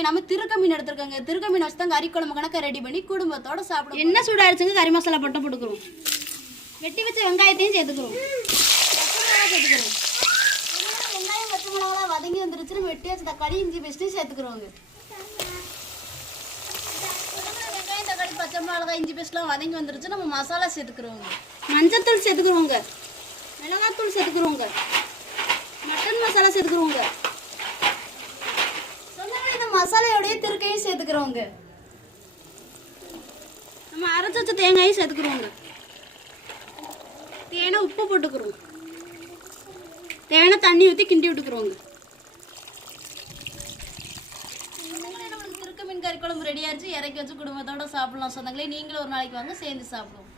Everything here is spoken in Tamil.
இங்கே நம்ம திருக்க மீன் எடுத்துருக்கோங்க. திருக்க மீன் வச்சு தான் கறி குழம்பு கணக்க ரெடி பண்ணி குடும்பத்தோட சாப்பிடுவோம். என்ன சூடாகிடுச்சுங்க, கறி மசாலா போட்டு போட்டுக்கிறோம். வெட்டி வச்ச வெங்காயத்தையும் சேர்த்துக்கிறோம். சேர்த்துக்கிறோம். வெங்காயம் பச்சை மிளகாலாம் வதங்கி வந்துருச்சுன்னு வெட்டி வச்சு தக்காளி இஞ்சி பேஸ்ட்டையும் சேர்த்துக்கிறோங்க. வெங்காயம் தக்காளி பச்சை மிளகாய் இஞ்சி பேஸ்ட்லாம் வதங்கி வந்துருச்சு. நம்ம மசாலா சேர்த்துக்கிறோங்க. மஞ்சத்தூள் சேர்த்துக்கிறோங்க, மிளகாத்தூள் சேர்த்துக்கிறோங்க, மட்டன் மசாலா சேர்த்துக்கிறோங்க. இந்த மசாலையோடய திருக்கையும் சேர்த்துக்கிறோங்க. நம்ம அரைச்சி வச்ச தேங்காயும் சேர்த்துக்கிறோங்க. தேனை உப்பு போட்டுக்கிறோம். தேனை தண்ணி ஊற்றி கிண்டி விட்டுக்கிறோங்க. நம்மளுக்கு திருக்க மீன் கறி குழம்பு ரெடி ஆயிடுச்சு. இறக்கி வச்சு குடும்பத்தோட சாப்பிடலாம் சொந்தங்களே. நீங்களும் ஒரு நாளைக்கு வாங்க, சேர்ந்து சாப்பிடுவோம்.